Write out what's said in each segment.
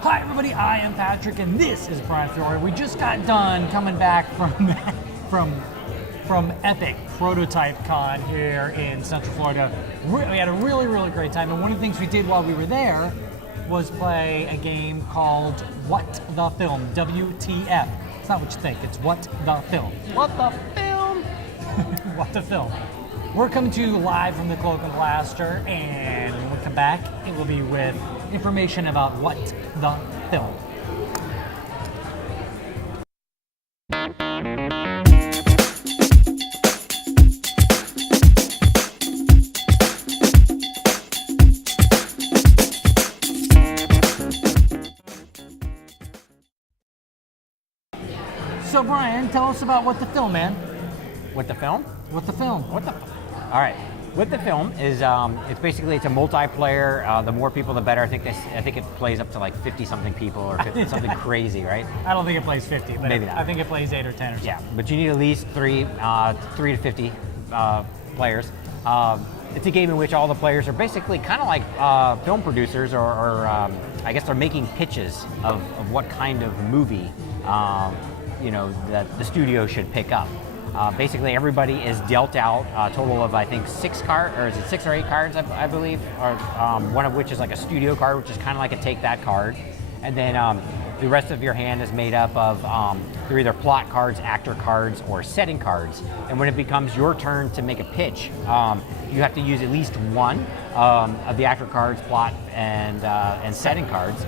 Hi everybody, I am Patrick and this is Brian Fiore. We just got done coming back from Epic Prototype Con here in Central Florida. We had a really great time, and one of the things we did while we were there was play a game called What the Film, WTF. It's not what you think, it's What the Film. What the Film? What the Film. We're coming to you live from the Cloak and Blaster, and when we come back, it will be with information about What the Film. So Brian, tell us about What the Film, man. What the Film? What the Film? What the? All right. What the Film is? It's basically a multiplayer. The more people, the better. I think it plays up to like 50 something people or 50, something crazy, right? I don't think it plays 50, but Maybe not. I think it plays 8 or 10 or something. Yeah, but you need at least three to 50 players. It's a game in which all the players are basically kind of like film producers, or I guess they're making pitches of what kind of movie that the studio should pick up. Basically, everybody is dealt out a total of, I think, 6 cards, or is it 6 or 8 cards, I believe, or one of which is like a studio card, which is kind of like a take that card. And then the rest of your hand is made up of they're either plot cards, actor cards, or setting cards. And when it becomes your turn to make a pitch, you have to use at least one of the actor cards, plot, and setting cards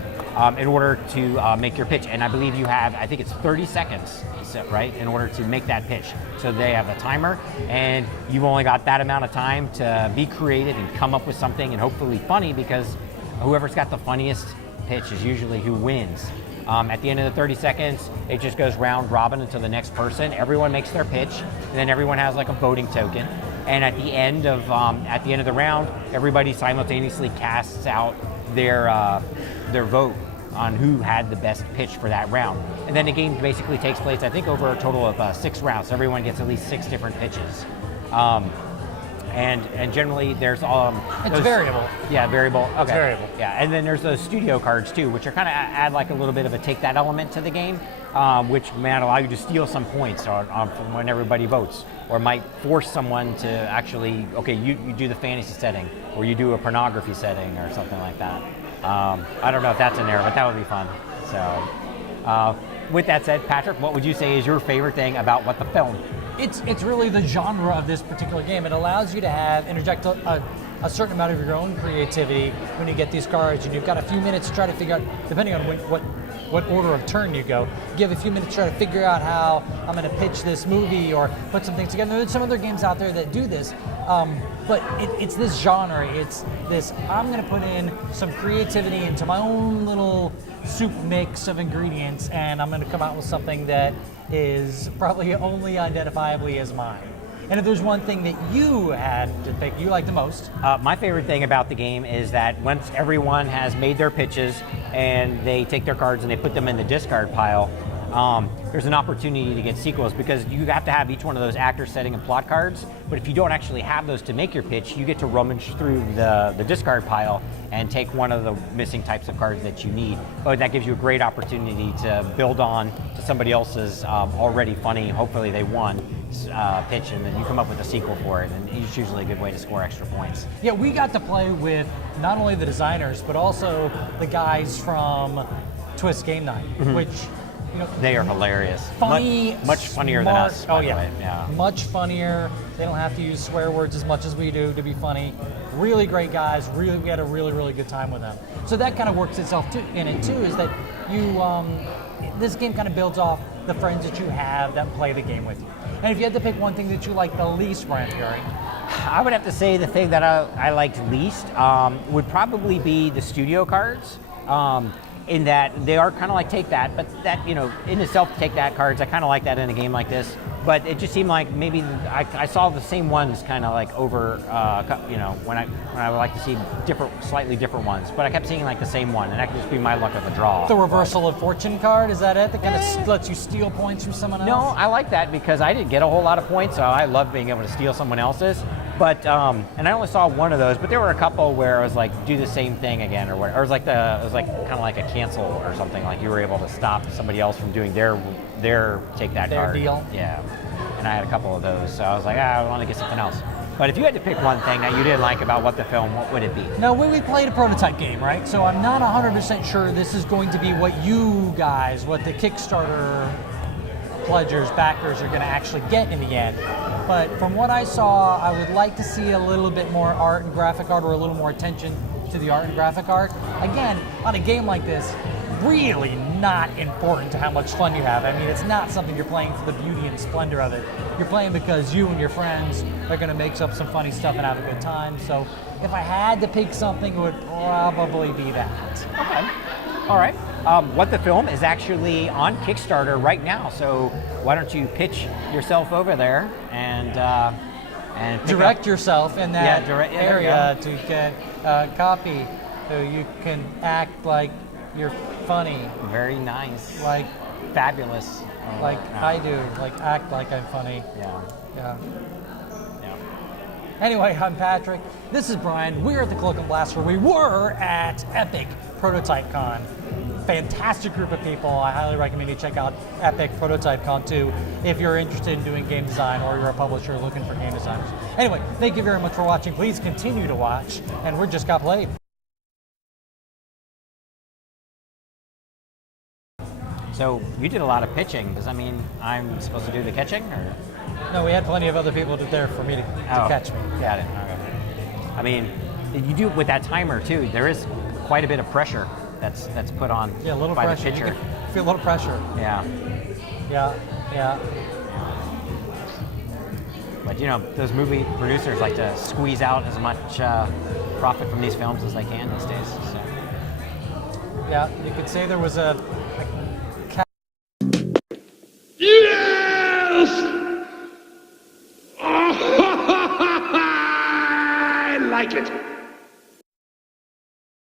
in order to make your pitch. And I believe you have, I think it's 30 seconds, right, in order to make that pitch. So they have a timer, and you've only got that amount of time to be creative and come up with something, and hopefully funny, because whoever's got the funniest pitch is usually who wins. At the end of the 30 seconds, it just goes round robin until the next person. Everyone makes their pitch, and then everyone has like a voting token. And at the end of the round, everybody simultaneously casts out their vote on who had the best pitch for that round. And then the game basically takes place, I think, over a total of 6 rounds. So everyone gets at least 6 different pitches. And generally there's It's variable. Yeah, variable. Okay. It's variable. Yeah, and then there's those studio cards too, which are kind of add like a little bit of a take that element to the game, which might allow you to steal some points from when everybody votes, or might force someone to actually, okay, you do the fantasy setting, or you do a pornography setting, or something like that. I don't know if that's in there, but that would be fun. So, with that said, Patrick, what would you say is your favorite thing about What the Film? It's really the genre of this particular game. It allows you to interject a certain amount of your own creativity when you get these cards, and you've got a few minutes to try to figure out, depending on what order of turn you go, you have a few minutes to try to figure out how I'm going to pitch this movie or put some things together. There's some other games out there that do this, but it's this genre. It's this, I'm going to put in some creativity into my own little soup mix of ingredients, and I'm going to come out with something that is probably only identifiably as mine. And if there's one thing that you had to pick, you like the most? My favorite thing about the game is that once everyone has made their pitches and they take their cards and they put them in the discard pile, there's an opportunity to get sequels, because you have to have each one of those actor setting and plot cards, but if you don't actually have those to make your pitch, you get to rummage through the discard pile and take one of the missing types of cards that you need. But that gives you a great opportunity to build on to somebody else's already funny, hopefully they won, pitch, and then you come up with a sequel for it, and it's usually a good way to score extra points. Yeah, we got to play with not only the designers, but also the guys from Twist Game Night, which, they are hilarious. Funny, much funnier than us. Oh by the yeah. way. Yeah, much funnier. They don't have to use swear words as much as we do to be funny. Really great guys. We had a really good time with them. So that kind of works itself in it too. Is that you? This game kind of builds off the friends that you have that play the game with you. And if you had to pick one thing that you like the least, Brian Fiore, I would have to say the thing that I liked least would probably be the studio cards. In that they are kind of like take that, but that, in itself, take that cards, I kind of like that in a game like this. But it just seemed like maybe I saw the same ones kind of like over, when I would like to see slightly different ones. But I kept seeing like the same one, and that could just be my luck of the draw. The reversal of fortune card, is that it? That kind of lets you steal points from someone else? No, I like that because I didn't get a whole lot of points, so I love being able to steal someone else's. But and I only saw one of those, but there were a couple where I was like, do the same thing again, or what? Or it was like kind of like a cancel or something. Like you were able to stop somebody else from doing their take that Their card. deal. Yeah. And I had a couple of those, so I was like, I want to get something else. But if you had to pick one thing that you didn't like about what the film, what would it be? Now, we played a prototype game, right? So I'm not 100% sure this is going to be what you guys, what the Kickstarter pledgers, backers are going to actually get in the end. But from what I saw, I would like to see a little bit more art and graphic art, or a little more attention to the art and graphic art. Again, on a game like this, really not important to how much fun you have. I mean, it's not something you're playing for the beauty and splendor of it. You're playing because you and your friends are going to make up some funny stuff and have a good time. So if I had to pick something, it would probably be that. Okay. All right. What the film is actually on Kickstarter right now. So why don't you pitch yourself over there and pick direct up yourself in that area you to get a copy, so you can act like you're funny, Very nice. like Fabulous. like I do, like act like I'm funny. Yeah. Yeah. Yeah. Anyway, I'm Patrick. This is Brian. We're at the Cloak and Blast, where we were at Epic Prototype Con. Fantastic group of people. I highly recommend you check out Epic Prototype Con too if you're interested in doing game design, or you're a publisher looking for game designers. Anyway, thank you very much for watching. Please continue to watch, and we just got played. So you did a lot of pitching. Does that mean I'm supposed to do the catching, or? No, we had plenty of other people there for me to catch me. Got it. Okay. I mean, you do with that timer too. There is quite a bit of pressure that's put on Yeah, a little by pressure. the pitcher. You can feel a little pressure. Yeah. Yeah. But you know, those movie producers like to squeeze out as much profit from these films as they can these days. So. Yeah, you could say there was a Yes! I like it.